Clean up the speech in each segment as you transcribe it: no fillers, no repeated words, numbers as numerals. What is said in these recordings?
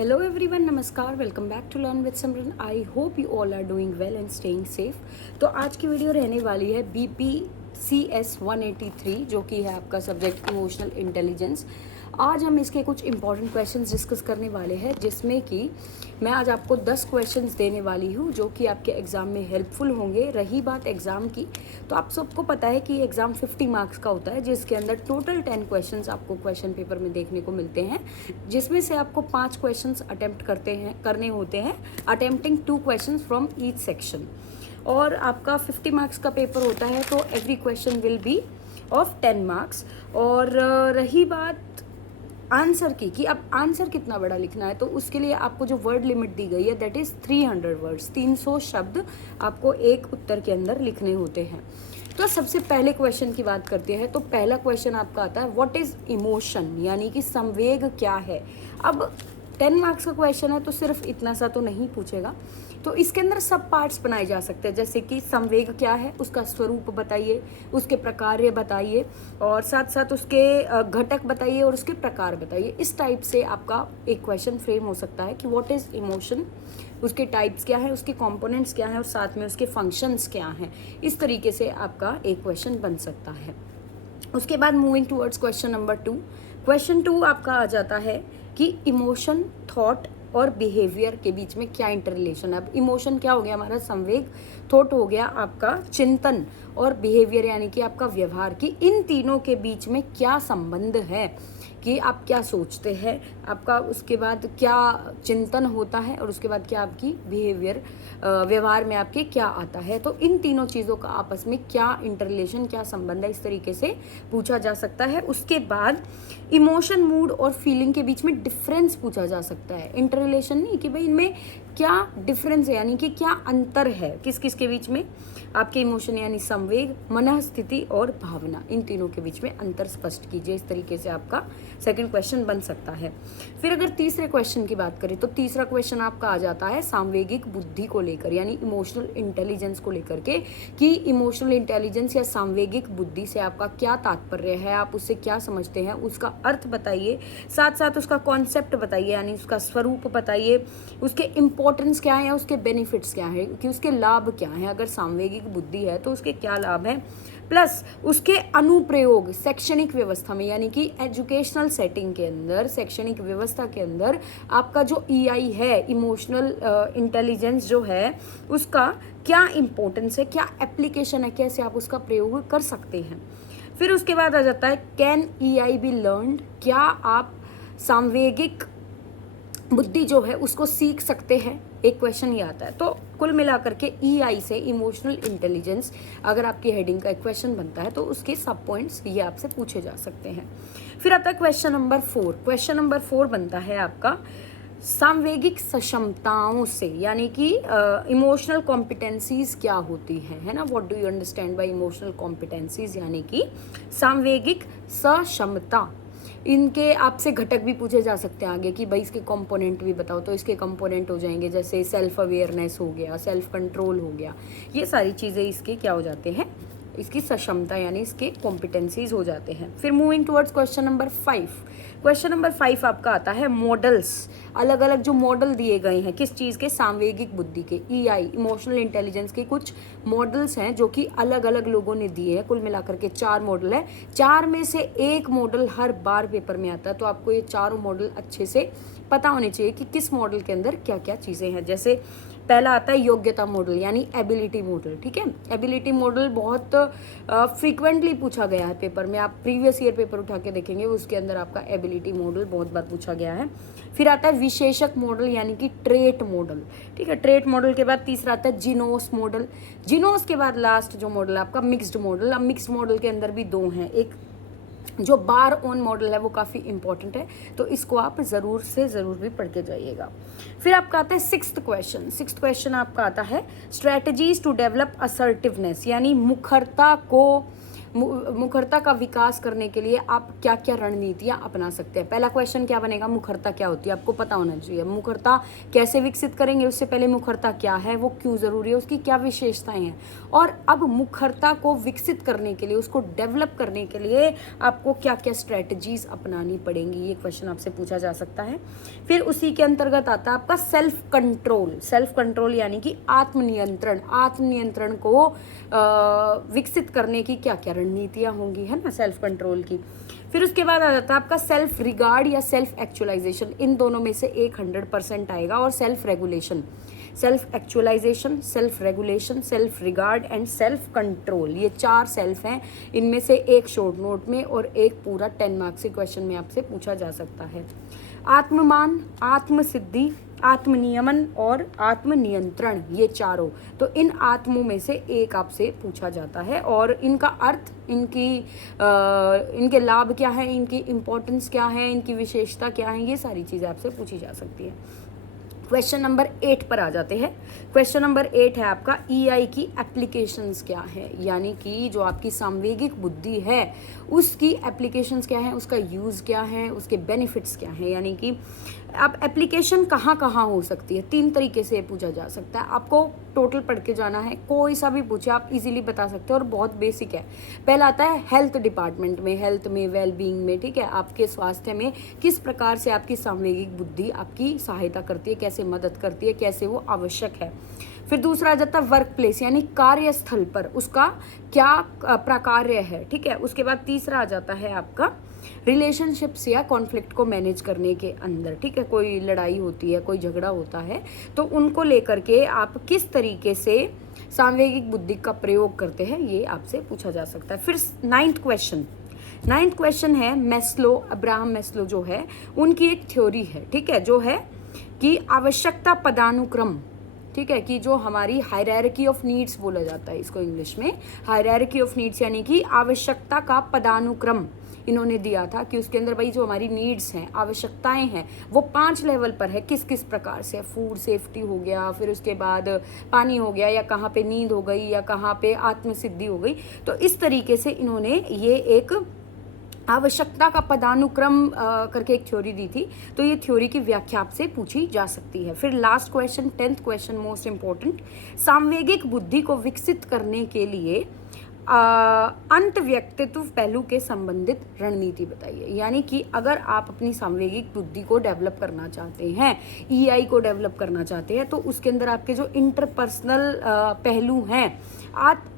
Hello everyone, नमस्कार, welcome back to learn with Simran. I hope you all are doing well and staying safe. तो आज की video रहने वाली है BPCS 183 जो कि है आपका सब्जेक्ट इमोशनल इंटेलिजेंस। आज हम इसके कुछ इंपॉर्टेंट क्वेश्चंस डिस्कस करने वाले हैं, जिसमें कि मैं आज आपको 10 क्वेश्चंस देने वाली हूँ जो कि आपके एग्ज़ाम में हेल्पफुल होंगे। रही बात एग्ज़ाम की, तो आप सबको पता है कि एग्ज़ाम 50 मार्क्स का होता है, जिसके अंदर टोटल 10 क्वेश्चंस आपको क्वेश्चन पेपर में देखने को मिलते हैं, जिसमें से आपको 5 क्वेश्चंस अटेम्प्ट करने होते हैं, attempting 2 questions from each section. और आपका 50 मार्क्स का पेपर होता है, तो every question will be of 10 marks. और रही बात आंसर की कि अब आंसर कितना बड़ा लिखना है, तो उसके लिए आपको जो वर्ड लिमिट दी गई है दैट इज़ 300 वर्ड्स, 300 शब्द आपको एक उत्तर के अंदर लिखने होते हैं। तो सबसे पहले क्वेश्चन की बात करते हैं। तो पहला क्वेश्चन आपका आता है व्हाट इज़ इमोशन, यानी कि संवेग क्या है। अब 10 मार्क्स का क्वेश्चन है, तो सिर्फ इतना सा तो नहीं पूछेगा, तो इसके अंदर सब पार्ट्स बनाए जा सकते हैं, जैसे कि संवेग क्या है, उसका स्वरूप बताइए, उसके प्रकार्य बताइए, और साथ साथ उसके घटक बताइए और उसके प्रकार बताइए। इस टाइप से आपका एक क्वेश्चन फ्रेम हो सकता है कि व्हाट इज़ इमोशन, उसके टाइप्स क्या है, उसके कंपोनेंट्स क्या हैं, और साथ में उसके फंक्शंस क्या हैं। इस तरीके से आपका एक क्वेश्चन बन सकता है। उसके बाद moving towards question number 2। Question 2 आपका आ जाता है कि इमोशन, थॉट और बिहेवियर के बीच में क्या इंटर रिलेशन है। अब इमोशन क्या हो गया हमारा, संवेग, थॉट हो गया आपका चिंतन, और बिहेवियर यानी कि आपका व्यवहार, की इन तीनों के बीच में क्या संबंध है, कि आप क्या सोचते हैं, आपका उसके बाद क्या चिंतन होता है, और उसके बाद क्या आपकी बिहेवियर, व्यवहार में आपके क्या आता है। तो इन तीनों चीज़ों का आपस में क्या इंटर रिलेशन, क्या संबंध है, इस तरीके से पूछा जा सकता है। उसके बाद इमोशन, मूड और फीलिंग के बीच में डिफरेंस पूछा जा सकता है, इंटर रिलेशन नहीं, कि भाई इनमें क्या डिफरेंस है, यानी कि क्या अंतर है किस किस के बीच में, आपके इमोशन यानी संवेग, मन स्थिति और भावना, इन तीनों के बीच में अंतर स्पष्ट कीजिए। इस तरीके से आपका सेकंड क्वेश्चन बन सकता है। फिर अगर तीसरे क्वेश्चन की बात करें, तो तीसरा क्वेश्चन आपका आ जाता है सांवेगिक बुद्धि को लेकर, यानी इमोशनल इंटेलिजेंस को लेकर के, कि इमोशनल इंटेलिजेंस या सांवेगिक बुद्धि से आपका क्या तात्पर्य है, आप उससे क्या समझते हैं, उसका अर्थ बताइए, साथ साथ उसका कॉन्सेप्ट बताइए, यानी उसका स्वरूप बताइए, उसके इंपॉर्टेंस क्या है, उसके बेनिफिट्स क्या है, कि उसके लाभ क्या हैं। अगर सांवेगिक बुद्धि है तो उसके क्या लाभ हैं, प्लस उसके अनुप्रयोग शैक्षणिक व्यवस्था में, यानी कि एजुकेशनल सेटिंग के अंदर, शैक्षणिक व्यवस्था के अंदर आपका जो EI है, इमोशनल इंटेलिजेंस जो है, उसका क्या इम्पोर्टेंस है, क्या एप्लीकेशन है, कैसे आप उसका प्रयोग कर सकते हैं। फिर उसके बाद आ जाता है कैन EI बी लर्नड, क्या आप सांवेगिक बुद्धि जो है उसको सीख सकते हैं, एक क्वेश्चन ही आता है। तो कुल मिलाकर के EI से इमोशनल इंटेलिजेंस अगर आपकी हेडिंग का एक क्वेश्चन बनता है, तो उसके सब पॉइंट्स ये आपसे पूछे जा सकते हैं। फिर आता है क्वेश्चन नंबर 4। क्वेश्चन नंबर 4 बनता है आपका सांवेगिक सक्षमताओं से, यानी कि इमोशनल कॉम्पिटेंसीज क्या होती हैं, है ना। What do you understand by emotional competencies, यानी कि सांवेगिक सक्षमता, इनके आपसे घटक भी पूछे जा सकते हैं आगे, कि भाई इसके कंपोनेंट भी बताओ, तो इसके कंपोनेंट हो जाएंगे जैसे सेल्फ अवेयरनेस हो गया, सेल्फ कंट्रोल हो गया, ये सारी चीज़ें इसके क्या हो जाते हैं, इसकी सक्षमता यानी इसके कॉम्पिटेंसीज हो जाते हैं। फिर moving towards question number 5। Question number 5 आपका आता है मॉडल्स, अलग अलग जो मॉडल दिए गए हैं किस चीज़ के, सांवेगिक बुद्धि के, EI इमोशनल इंटेलिजेंस के कुछ मॉडल्स हैं जो कि अलग अलग लोगों ने दिए हैं। कुल मिलाकर के 4 मॉडल है, 4 में से एक मॉडल हर बार पेपर में आता है, तो आपको ये चारों मॉडल अच्छे से पता होने चाहिए कि किस मॉडल के अंदर क्या क्या चीज़ें हैं। जैसे पहला आता है योग्यता मॉडल, यानी एबिलिटी मॉडल, ठीक है। एबिलिटी मॉडल बहुत फ्रीक्वेंटली पूछा गया है पेपर में, आप प्रीवियस ईयर पेपर उठा के देखेंगे, उसके अंदर आपका एबिलिटी मॉडल बहुत बार पूछा गया है। फिर आता है विशेषक मॉडल, यानी कि ट्रेट मॉडल, ठीक है। ट्रेट मॉडल के बाद तीसरा आता है जिनोस मॉडल, जिनोस के बाद लास्ट जो मॉडल है आपका मिक्स्ड मॉडल। अब मिक्स्ड मॉडल के अंदर भी 2 हैं, एक जो बार ऑन मॉडल है वो काफ़ी इंपॉर्टेंट है, तो इसको आप ज़रूर से ज़रूर भी पढ़ के जाइएगा। फिर आपका आता है 6th क्वेश्चन। 6th क्वेश्चन आपका आता है स्ट्रैटेजीज टू डेवलप असर्टिवनेस, यानी मुखरता को मुखरता का विकास करने के लिए आप क्या क्या रणनीतियां अपना सकते हैं। पहला क्वेश्चन क्या बनेगा, मुखरता क्या होती है, आपको पता होना चाहिए। मुखरता कैसे विकसित करेंगे, उससे पहले मुखरता क्या है, वो क्यों ज़रूरी है, उसकी क्या विशेषताएं हैं, और अब मुखरता को विकसित करने के लिए, उसको डेवलप करने के लिए आपको क्या क्या स्ट्रेटजीज अपनानी पड़ेंगी, ये क्वेश्चन आपसे पूछा जा सकता है। फिर उसी के अंतर्गत आता है आपका सेल्फ कंट्रोल। सेल्फ कंट्रोल यानी कि आत्मनियंत्रण। आत्मनियंत्रण को विकसित करने की क्या क्या रणनीतियां होंगी, है ना, सेल्फ कंट्रोल की। फिर उसके बाद आ जाता है आपका सेल्फ रिगार्ड या सेल्फ एक्चुअलाइजेशन। इन दोनों में से एक 100% आएगा। और self regulation, self actualisation, self regulation, self regard and self control, ये 4 सेल्फ हैं। इनमें से एक शॉर्ट नोट में और एक पूरा 10 मार्क्स के क्वेश्चन में आपसे पूछा जा सकता है। आत्ममान, आत्मसिद्धि, आत्मनियमन और आत्मनियंत्रण, ये चारों, तो इन आत्मों में से एक आपसे पूछा जाता है। और इनका अर्थ, इनके लाभ क्या है, इनकी इम्पोर्टेंस क्या है, इनकी विशेषता क्या है, ये सारी चीज़ें आपसे पूछी जा सकती है। क्वेश्चन नंबर 8 पर आ जाते हैं। क्वेश्चन नंबर 8 है आपका EI की एप्लीकेशंस क्या है, यानी कि जो आपकी सांवेगिक बुद्धि है उसकी एप्लीकेशंस क्या है, उसका यूज़ क्या है, उसके बेनिफिट्स क्या है, यानी कि अब एप्लीकेशन कहाँ कहाँ हो सकती है। 3 तरीके से पूछा जा सकता है। आपको टोटल पढ़ के जाना है, कोई सा भी पूछे आप इजीली बता सकते हो और बहुत बेसिक है। पहला आता है हेल्थ डिपार्टमेंट में, हेल्थ में, वेल बीइंग में, ठीक है, आपके स्वास्थ्य में किस प्रकार से आपकी सांवेगिक बुद्धि आपकी सहायता करती है, कैसे मदद करती है, कैसे वो आवश्यक है। फिर दूसरा आ जाता है वर्क प्लेस, यानी कार्यस्थल पर उसका क्या प्रकार्य है, ठीक है। उसके बाद तीसरा आ जाता है आपका रिलेशनशिप्स या कॉन्फ्लिक्ट को मैनेज करने के अंदर, ठीक है, कोई लड़ाई होती है, कोई झगड़ा होता है, तो उनको लेकर के आप किस तरीके से सांवेगिक बुद्धि का प्रयोग करते हैं, ये आपसे पूछा जा सकता है। फिर 9th क्वेश्चन है मैस्लो, अब्राहम मैस्लो जो है उनकी एक थ्योरी है, ठीक है, जो है कि आवश्यकता पदानुक्रम, ठीक है, कि जो हमारी हायरार्की ऑफ नीड्स बोला जाता है इसको इंग्लिश में, हायरार्की ऑफ नीड्स यानी कि आवश्यकता का पदानुक्रम इन्होंने दिया था कि उसके अंदर भाई जो हमारी नीड्स हैं, आवश्यकताएं हैं, वो 5 लेवल पर है, किस किस प्रकार से। फूड सेफ्टी हो गया, फिर उसके बाद पानी हो गया, या कहाँ पे नींद हो गई, या कहाँ पे आत्मसिद्धि हो गई। तो इस तरीके से इन्होंने ये एक आवश्यकता का पदानुक्रम करके एक थ्योरी दी थी। तो ये थ्योरी की व्याख्या आपसे पूछी जा सकती है। फिर last question, 10th question, most important, सांवेगिक बुद्धि को विकसित करने के लिए अंत व्यक्तित्व पहलू के संबंधित रणनीति बताइए। यानी कि अगर आप अपनी सांवेगिक बुद्धि को डेवलप करना चाहते हैं, EI को डेवलप करना चाहते हैं, तो उसके अंदर आपके जो इंटरपर्सनल पहलू हैं,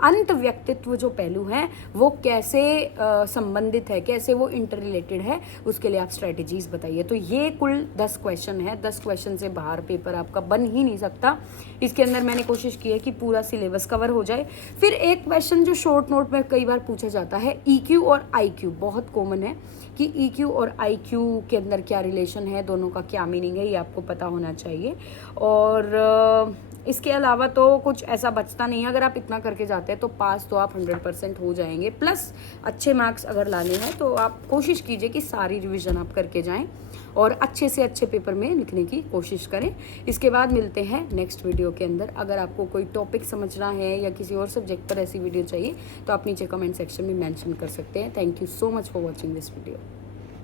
अंत व्यक्तित्व जो पहलू हैं, वो कैसे संबंधित है, कैसे वो इंटर रिलेटेड है, उसके लिए आप स्ट्रेटजीज बताइए। तो ये कुल 10 क्वेश्चन है। 10 क्वेश्चन से बाहर पेपर आपका बन ही नहीं सकता। इसके अंदर मैंने कोशिश की है कि पूरा सिलेबस कवर हो जाए। फिर एक क्वेश्चन जो शॉर्ट नोट में कई बार पूछा जाता है, EQ और IQ, बहुत कॉमन है कि EQ और IQ के अंदर क्या रिलेशन है, दोनों का क्या मीनिंग है, ये आपको पता होना चाहिए। और इसके अलावा तो कुछ ऐसा बचता नहीं है। अगर आप इतना करके जाते हैं तो पास तो आप 100% हो जाएंगे। प्लस अच्छे मार्क्स अगर लाने हैं तो आप कोशिश कीजिए कि सारी रिवीजन आप करके जाएं और अच्छे से अच्छे पेपर में लिखने की कोशिश करें। इसके बाद मिलते हैं नेक्स्ट वीडियो के अंदर। अगर आपको कोई टॉपिक समझना है या किसी और सब्जेक्ट पर ऐसी वीडियो चाहिए तो आप नीचे कमेंट सेक्शन में मेंशन कर सकते हैं। Thank you so much for watching this video.